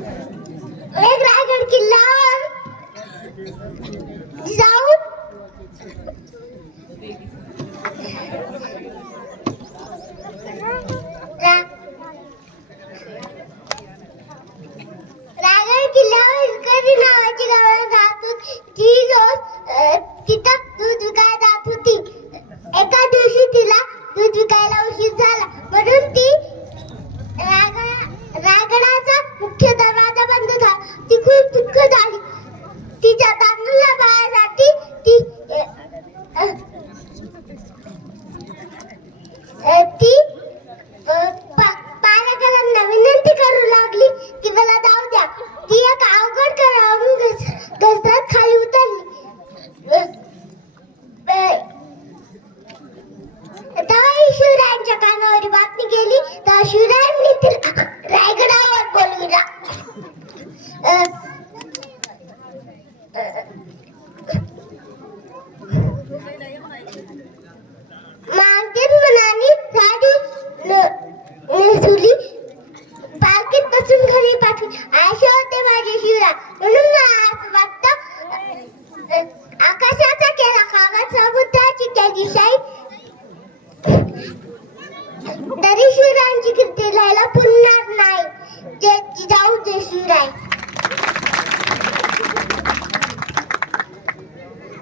एक रायगड किल्ला. जाऊन रायगड किल्ल्यावर इलकरी नावाची गावात जातो ती दोस्त ती पालकांना विनंती करू लागली की मला जाऊ द्या. ती एक अवघड करावून घसरत खाली उतरली. तेव्हा शिवरायांच्या कानावर बातमी गेली. तेव्हा शिवरायांनी आशा होते म्हणून फक्त आकाशाचा केला कागद समुद्राची त्याची शाही तरी शिवरायांची लिहायला पुरणार नाही. जाऊ दे शिवराय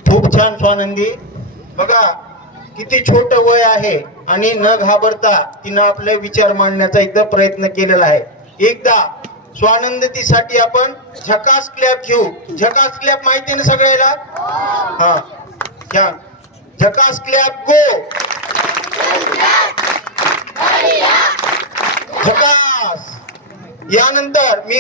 खूप छान स्वानंदी. बघा किती छोट वय आहे आणि न घाबरता तिनं आपले विचार मांडण्याचा एकदा प्रयत्न केलेला आहे. एकदा स्वानंदतीसाठी आपण झकास क्लॅप घेऊ. झकास क्लॅप माहिती ना सगळ्याला? हा. झकास क्लॅप गो झकास. यानंतर मी